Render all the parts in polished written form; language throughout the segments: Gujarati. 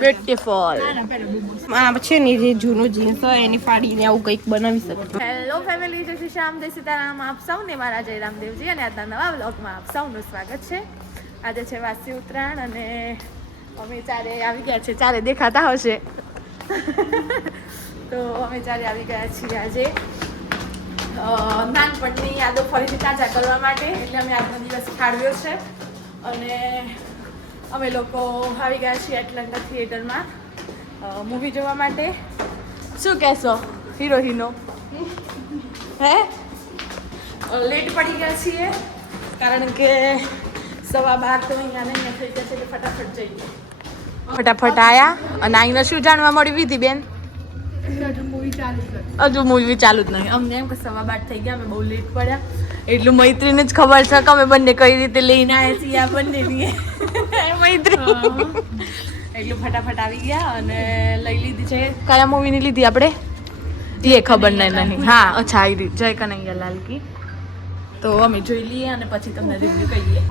બ્યુટીફુલ આ છે ને જે જૂનું જીન્સ હોય એની ફાડીને આવું કંઈક બનાવી શકે. હેલો ફેમિલી, જય શ્રી શ્યામ, જય સીતારામ. આપ સૌને મારા જય રામદેવજી અને આજના નવા વ્લોગમાં આપ સૌનું સ્વાગત છે. આજે છે વાસી ઉત્તરાયણ અને અમે ચારે આવી ગયા છે. ચારે દેખાતા હશે તો અમે ચારે આવી ગયા છીએ આજે નાનપણની યાદો ફરીથી તાજા કરવા માટે. એટલે અમે આજનો દિવસ ફાળવ્યો છે અને અમે લોકો આવી ગયા છીએ એટલાન્ટા થિયેટરમાં મૂવી જોવા માટે. શું કહેશો હિરોઈનો? હે લેટ પડી ગયા છીએ કારણ કે 12:15 તો અહીંયા નહીં થઈ ગયા છે કે ફટાફટ જઈએ. ફટાફટ આયા અને આઈને શું જાણવા મળ્યું વિધિ બેન? હજુ મૂવી ચાલુ જ નહીં. અમને એમ કે 12:15 થઈ ગયા, અમે બહુ લેટ પડ્યા. એટલું મૈત્રીને જ ખબર છે કે અમે બંને કઈ રીતે લઈને આવ્યા છીએ. આ બંનેની મૈત્રી એટલું ફટાફટ આવી ગયા અને લઈ લીધી છે. કયા મૂવીની લીધી આપણે એ ખબર નહીં. હા અચ્છા આવી રીત જય કનૈયા લાલ કી. તો અમે જોઈ લઈએ અને પછી તમને રિવ્યુ કહીએ.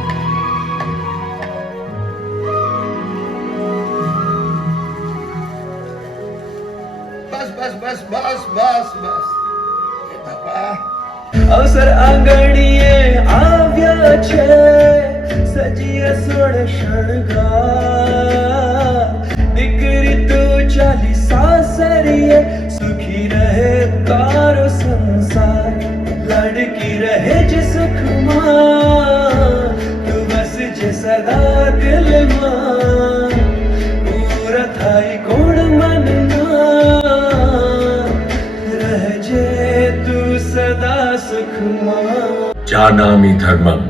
અવસર આંગણીએ આવ્યા છે, સજીએ સોળ શણગાર. દીકરી તું ચાલી સાસરીએ, સુખી રહે તારો સંસાર. લડકી રહે જે સુખમાં, તું બસ જે સદા દિલમાં. પૂરા થાય કોણ મનમાં, રહેજે તું સદા સુખમાં. જાનામિ ધર્મમ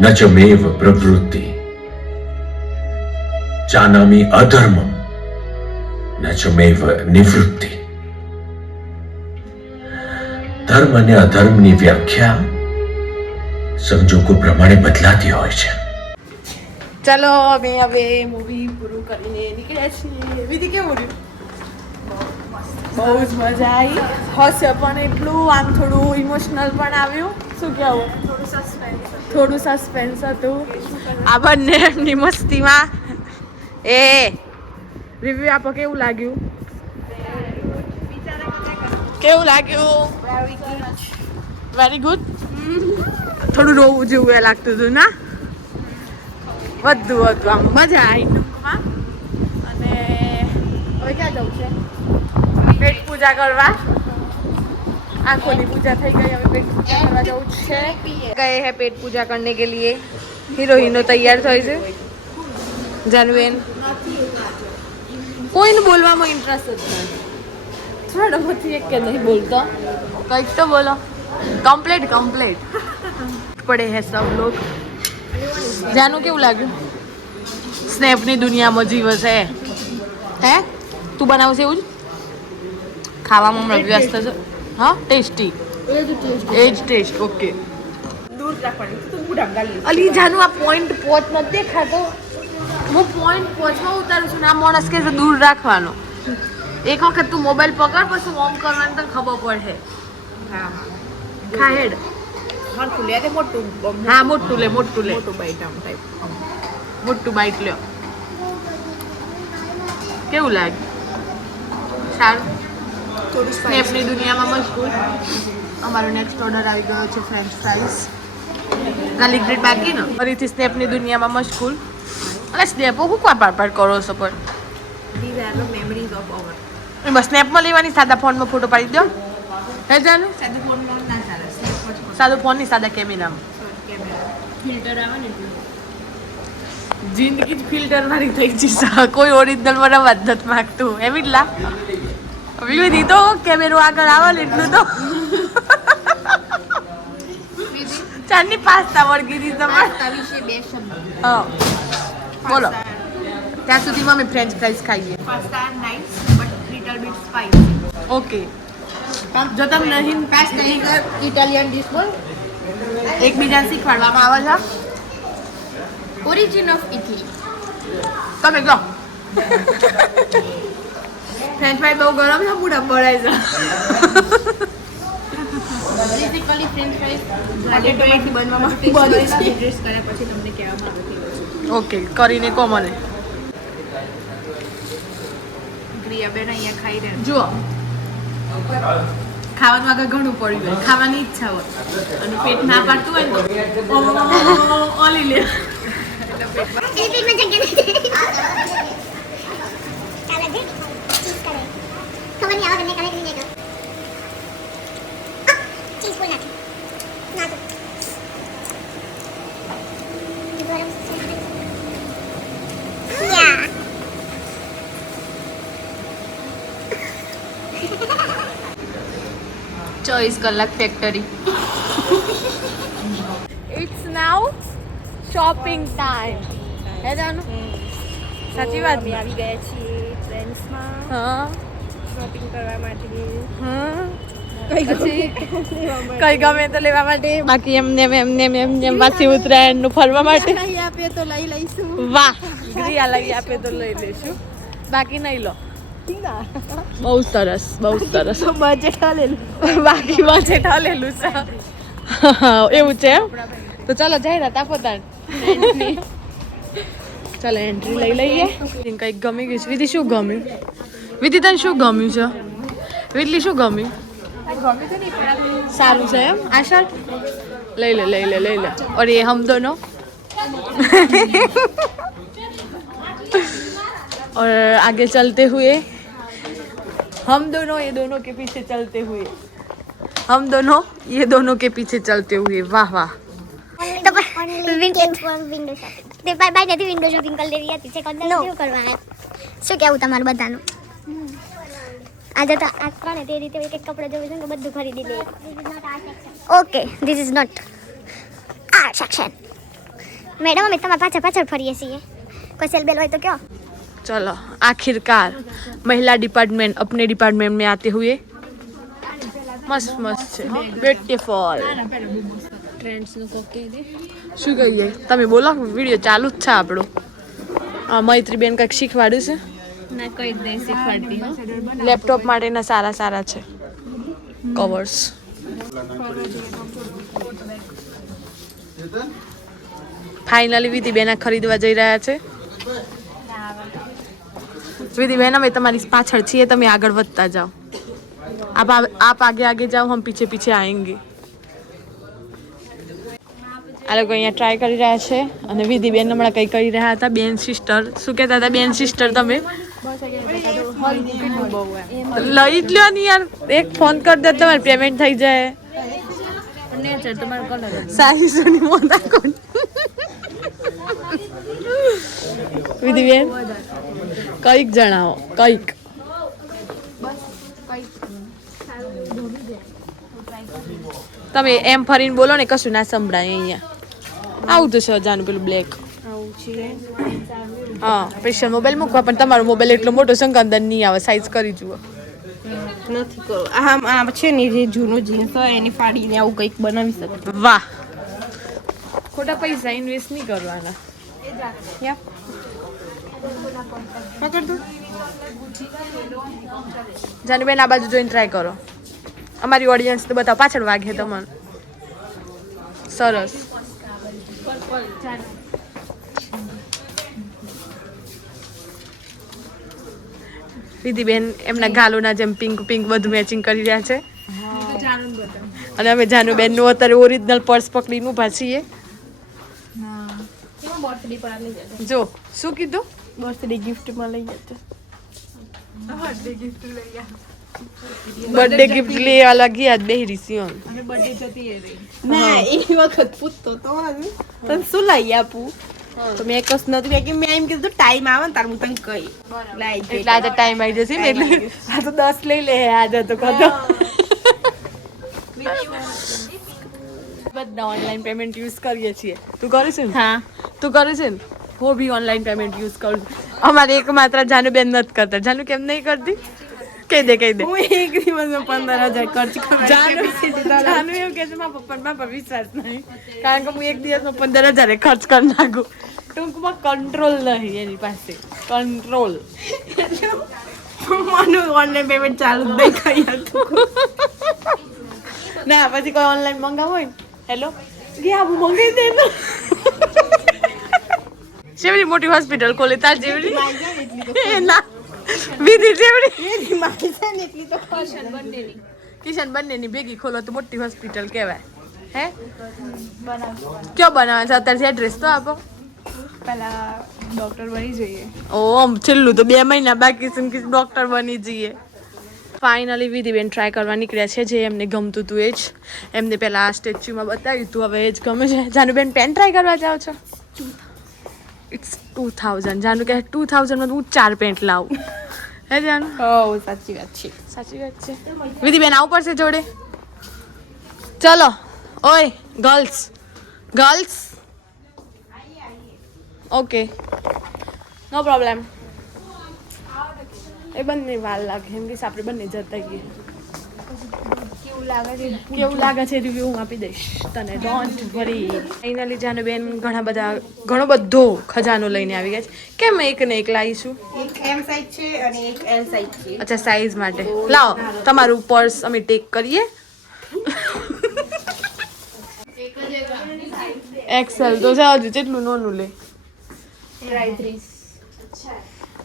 ન ચ મેવ પ્રવૃત્તિ, જાનામિ અધર્મમ ન ચ મેવ નિવૃત્તિ. ધર્મ અને અધર્મની વ્યાખ્યા સંજોગો પ્રમાણે બદલાતી હોય છે. ચાલો અમે હવે મૂવી પૂરું કરીને નીકળ્યા છીએ. વિધિ કેવું રહ્યું? બહુ જ મજા આવી. હાસ્ય પણ એટલું, આમ થોડું ઇમોશનલ પણ આવ્યું. શું કહેવું? થોડું સસ્પેન્સ હતું આ બંને એમની મસ્તીમાં. એ રિવ્યુ આપો, કેવું લાગ્યું? કેવું લાગ્યું? Very good. થોડું રોવું જેવું એ લાગતું હતું ના? બધું હતું આમ મજા આવી ટૂંકમાં. અને હવે ક્યાં જવું છે? પેટ પૂજા કરવા. आंखों पूजा થઈ ગઈ. હવે પેટ પૂજા કરવા જવું છે. ગए हैं पेट पूजा करने के लिए. हीरोइनो तैयार થઈ છે. જાનવેન કોઈને બોલવામાં ઇન્ટરેસ્ટ જ નથી. થોડો બધી એક કે નહીં બોલતો. કંઈક તો બોલો. કમ્પ્લીટ પડે હે સબ લોગ. જાનું કેવું લાગ્યું? સ્નેપની દુનિયામાં જીવે છે. હે તું બનાવશે એવું જ? ખાવામાં હમણાં વ્યસ્ત છે. હા ટેસ્ટી એ જ ટેસ્ટ. ઓકે દૂર રાખવાની. અલી જાનું આ પોઈન્ટ પોચ નથી દેખાતો. હું પોઈન્ટ પોચમાં ઉતારું છું ને આ માણસ કે દૂર રાખવાનો. એક વખત તું મોબાઈલ પકડ પછી ઓમ કરવાની તને ખબર પડે. હા ખા હેડ. હા મોટું લે મોટું બાઈટ આમ ટાઈપ. મોટું બાઈટ લ્યો. કેવું લાગે? સારું. સ્નેપની દુનિયામાં મશગુલ. અમારો નેક્સ્ટ ઓર્ડર આવી ગયો છે ફ્રેન્ચ ફ્રાઈઝ. ગાર્લિક બ્રેડ બાકી ને ફરીથી સ્નેપની દુનિયામાં મશગુલ. અને સ્નેપો હું કોઈ પાડ કરો છો પણ બસ સ્નેપમાં લેવાની. સાદા ફોનમાં ફોટો પાડી દો. હે જાનું સાદું ફોન નહીં, સાદા કેમેરામાં ફિલ્ટર આવે ને. જિંદગી જ ફિલ્ટર મારી થઈ ગઈ. કોઈ ઓરિજિનલ બનાવવા જ નથી માગતું. એમ જ લા વિધિ તો કેમેરો આગળ આવે ને એટલું તો ચારની પાસ્તા વળગી હતી તમારે. હા બોલો. ત્યાં સુધીમાં અમે ફ્રેન્ચ ફ્રાઈઝ ખાઈએ. Pasta nice but little bit spicy. Okay જો તમે નહીં પાસ્તા ઇટાલિયન ડિશ બોલ એકબીજાને શીખવાડવામાં આવે છે. Origin of Italy. તમે કહો. ફ્રેન્ચ ફ્રાઈ બહુ ગરમ છે, પૂરા બળાઈ જાય. બેઝિકલી ફ્રેન્ચ ફ્રાઈઝ પોટેટોમાંથી બનવામાં બને છે એડ્રેસ કર્યા પછી તમને કહેવામાં આવે ઓકે કરીને કહો મને પ્રિયાબેન અહીંયા ખાઈ રહ્યા જુઓ ખાવાનું આગળ ઘણું પડી ગયું ખાવાની ઈચ્છા હોય અને પેટ ના પાડતું હોય ને તો ઓલી લે ચોવીસ કલાક factory it's now shopping time હે જાનું સાચી વાત અમે આવી ગયા છીએ ટ્રેન્ડ્સમાં હા શોપિંગ કરવા માટે પછી કઈ ગમે તો લેવા માટે બાકી એમને પાછી ઉત્તરાયણ નું ફરવા માટે લઈ આપે તો લઈ લઈશું વાહ ગ્રિયા લઈ આપે તો લઈ લેશું બાકી નહીં લો બહુ સરસ તો બજેટ હાલેલું બાકી બજેટ હાલેલું છે એવું છે એમ તો ચાલો જાહેરાત આપો તાર ચાલો એન્ટ્રી લઈ લઈએ કંઈક ગમી ગયું છે વિધિ શું ગમ્યું વિધિ તને શું ગમ્યું છે વિટલી શું ગમ્યું સારું છે એમ આ શર્ટ લઈ લે और ये हम दोनों और आगे चलते हुए हम दोनों ये दोनों के पीछे चलते हुए हम दोनों ये दोनों के पीछे चलते हुए वाह वाह વિન્ડો શોપિંગ તે બાય નથી વિન્ડો શોપિંગ કરી લેવી હતી છે શું કરવાના શું કહેવું તમારું બધાનું આજે તો આ ત્રણે તે રીતે એક એક કપડાં જોવે છે કે બધું ખરીદી લે ઓકે ધીસ ઇઝ નોટ આ સેક્શન મેડમ અમે તમારા પાછળ ફરીએ છીએ કોઈ સેલ બેલ હોય તો કયો चलो आखिरकार महिला डिपार्टमेंट अपने डिपार्टमेंट में आते हुए मस्त मस्त છે બ્યુટીફુલ ટ્રેન્ડ્સનું કોક કહી દે શું કહીએ તમે બોલો વિડીયો ચાલુ જ છે આપણો આ મૈત્રીબેન કંઈક શીખવાડ્યું છે ના કઈ જ નહીં શીખવાડતી હો લેપટોપ માટેના સારા છે કવર્સ ફાઇનલી વિધિ બેના ખરીદવા જઈ રહ્યા છે विधि बहन मैं तुम्हारी पाछड़ छिए તમે આગળ વધતા જાઓ आप आगे आगे जाओ हम पीछे पीछे आएंगे આ લોકો અહીંયા ટ્રાય કરી રહ્યા છે અને વિધિ બેન હમણાં કંઈ કરી રહ્યા હતા બેન સિસ્ટર શું કહેતા હતા બેન સિસ્ટર તમે લઈ જ લ્યો ને યાર એક ફોન કરી દે તમારે પેમેન્ટ થઈ જાય નેચર તમારો કલર સાહી સુની મોટા કોણ વિધિ બેન કંઈક જણાવો કંઈક તમે એમ ફરીને બોલો ને કશું ના સંભળાય અહીંયા આવું તો છે જાનું પેલું બ્લેક આવું છે હા સ્પેશિયલ મોબાઈલ મૂકવા પણ તમારો મોબાઈલ એટલો મોટો છે કે અંદર નહીં આવે સાઈઝ કરી જુઓ નથી કરો આ છે ને જે જૂનો જીન્સ હોય એની ફાડીને આવું કંઈક બનાવી શકે વાહ ખોટા પૈસા ઇન્વેસ્ટ નહીં કરવાના પકડ તું જાની બેન આ બાજુ જોઈને ટ્રાય કરો અમારી ઓડિયન્સ તો બતાવો પાછળ વાગે તમને સરસ વિધિ બેન એમના ગાલોના જેમ પિંક બધું મેચિંગ કરી રહ્યા છે અને અમે જાનુબેન નું અત્યારે ઓરિજિનલ પર્સ પકડીને ઊભા છીએ જો શું કીધું બર્થડે ગિફ્ટમાં લઈ જતો બર્થડે ગિફ્ટ લેવા ગયા બેહરી સિયોન ના એ વખત પૂછતો તો તને શું લઈ આપું તો મેં કશું નતું કે મેં એમ કીધું ટાઈમ આવે ને તાર હું તને કહી લાઈ એટલે આજે ટાઈમ આવી જશે ને એટલે આ તો 10 લઈ લે આજે તો કદો બધા ઓનલાઈન પેમેન્ટ યુઝ કરીએ છીએ તું કરે છે ને હા તું કરે છે ને હું બી ઓનલાઈન પેમેન્ટ યુઝ કરું છું અમારે એક માત્ર જાનુ બેન નથી કરતા જાનુ કેમ નહીં કરતી કહી દે હું એક દિવસમાં 15,000 ખર્ચ કરું જાનુ એવું કહે છે મારા પપ્પા પર વિશ્વાસ નહીં કારણ કે હું એક દિવસમાં 15,000 ખર્ચ કરી નાખું ટૂંકમાં કંટ્રોલ નહીં એની પાસે કંટ્રોલ માનું ઓનલાઈન પેમેન્ટ ચાલુ જ નહીં કરી હતું ના પછી કોઈ ઓનલાઈન મંગાવો હોય ને હેલો ગયા હું મંગાવી દે ને જેવડી મોટી હોસ્પિટલ ખોલે તાર જેવડી ના વિધિ જેવડી કિશન બંનેની ભેગી ખોલો તો મોટી હોસ્પિટલ કહેવાય હે કયો બનાવે છે અત્યારથી એડ્રેસ તો આપો પેલા ડોક્ટર બની જઈએ ઓમ છેલ્લું તો 2 મહિના બાકી છે કે ડોક્ટર બની જઈએ ફાઇનલી વિધિબેન ટ્રાય કરવા નીકળ્યા છે જે એમને ગમતું હતું એ જ એમને પહેલાં આ સ્ટેચ્યુમાં બતાવ્યું હતું હવે એ જ ગમે છે જાનુબેન પેન ટ્રાય કરવા જાઓ છો ઇટ્સ 2000 જાનુ કહે 2000 માં હું 4 પેન્ટ લાવું હે જાનુ ઓ સાચી વાત છે સાચી વાત છે વિધિબેન આવું પડશે જોડે ચલો ઓય ગર્લ્સ ઓકે નો પ્રોબ્લેમ એ બંને વાર લાગે એમ કે આપણે બંને જતા ગઈએ કેવું લાગે છે રિવ્યુ હું આપી દઈશ તને ડોન્ટ વરી ફાઇનલી જાનુબેન ઘણો બધો ખજાનો લઈને આવી ગયા છે કેમ એક ને એક લાવીશું એક એમ સાઈઝ છે અને એક એલ સાઈઝ છે અચ્છા સાઈઝ માટે લાવો તમારું પર્સ અમે ટેક કરીએ એક્સેલ તો છે હજુ જેટલું નોનું લે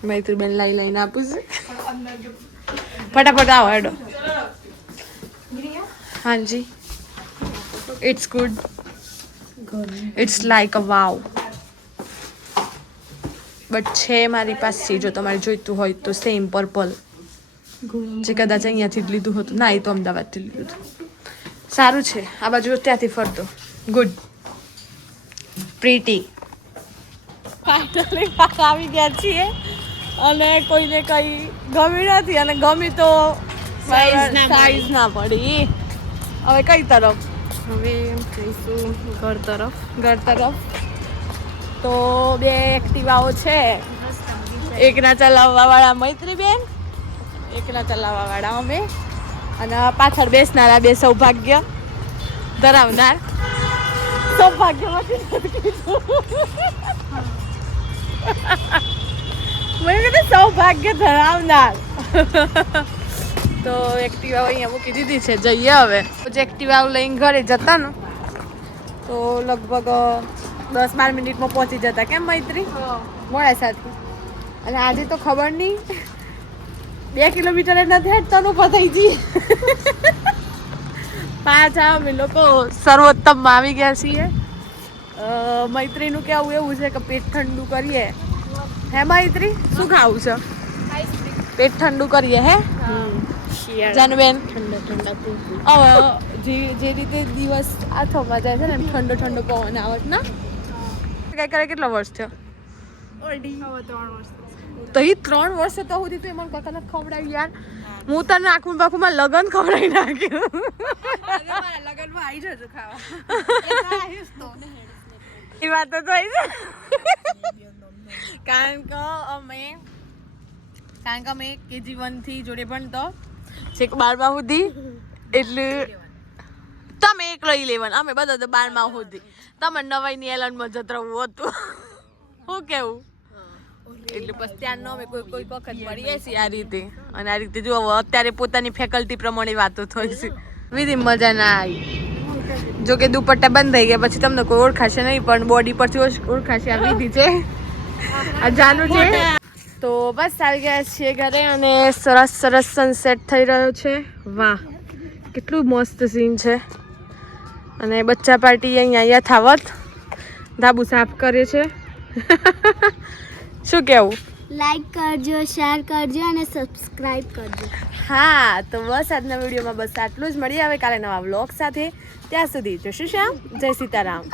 મૈત્રીબેન લઈને આપું છું ફટાફટ આવો હેડો હાજી it's good it's like a wow but છે મારી પાસે જો તમારે જોઈતું હોય તો સેમ પર્પલ જે કદાચ અહીંયાથી જ લીધું હતું ના એ તો અમદાવાદથી લીધું હતું સારું છે આ બાજુ ત્યાંથી ફરતો ગુડ પ્રીટી ફાઇનલી આવી ગયા છીએ અને કોઈને કંઈ ગમી નથી અને ગમી તો સાઈઝ ના પડી હવે કઈ તરફ હવે જઈશું ઘર તરફ તો 2 એક્ટિવાઓ છે એકના ચલાવવાવાળા મૈત્રીબેન એકના ચલાવવાવાળા અમે અને પાછળ બેસનારા 2 સૌભાગ્ય ધરાવનાર સૌભાગ્યમાંથી મને કીધું સૌભાગ્ય ધરાવનાર તો એક્ટિવા અહીંયા મૂકી દીધી છે જઈએ હવે જે એક્ટિવા લઈને ઘરે જતા ને તો લગભગ 10-12 મિનિટમાં પહોંચી જતા કેમ મૈત્રી મોડા સાથે અને આજે તો ખબર નહીં 2 કિલોમીટર નથી હેઠતાનું પતાઈ જઈએ પાછા અમે લોકો સર્વોત્તમમાં આવી ગયા છીએ મૈત્રીનું કહેવું એવું છે કે પેટ ઠંડુ કરીએ હે મૈત્રી શું ખાવું છે પેટ ઠંડુ કરીએ હે જાનુબેન હવે જે રીતે દિવસ આથોમાં જાય છે ને એમ ઠંડો ઠંડો પવન આવે છે ને કઈ કરે કેટલા વર્ષ થયો તો એ 3 વર્ષ તો સુધી તો એમાં કાકાને ખવડાવ્યું યાર હું તને આખું બાખુમાં લગન ખવડાવી નાખ્યું લગનમાં આવી જજો ખાવા એ વાત તો થઈ છે કારણ કે અમે KG 1 થી જોડે ભણતો છેક 12મા સુધી એટલે તમે એક લઈ લેવાનું અમે બધા તો 12મા સુધી તમે 9ની એલનમાં જત રહેવું હતું શું કેવું એટલે પછી ત્યારનો અમે કોઈ વખત મળીએ છીએ આ રીતે અને આ રીતે જો અત્યારે પોતાની ફેકલ્ટી પ્રમાણે વાતો થઈ છે વિધિ મજા ના આવી જો કે દુપટ્ટા બંધ થઈ ગયા પછી તમને કોઈ ઓળખાશે નહીં પણ બોડી પરથી ઓળખાશે આ વિધિ છે આ જાનુ છે તો બસ આવી ગયા છીએ ઘરે અને સરસ સનસેટ થઈ રહ્યો છે વાહ કેટલું મસ્ત સીન છે અને બચ્ચા પાર્ટી અહીંયા યથાવત ધાબુ સાફ કરે છે શું કેવું લાઈક કરજો શેર કરજો અને સબસ્ક્રાઇબ કરજો હા તો બસ આજના વિડીયોમાં બસ આટલું જ મળીએ હવે કાલે નવા વ્લોગ સાથે ત્યાં સુધી જય શ્રી શ્યામ જય સીતારામ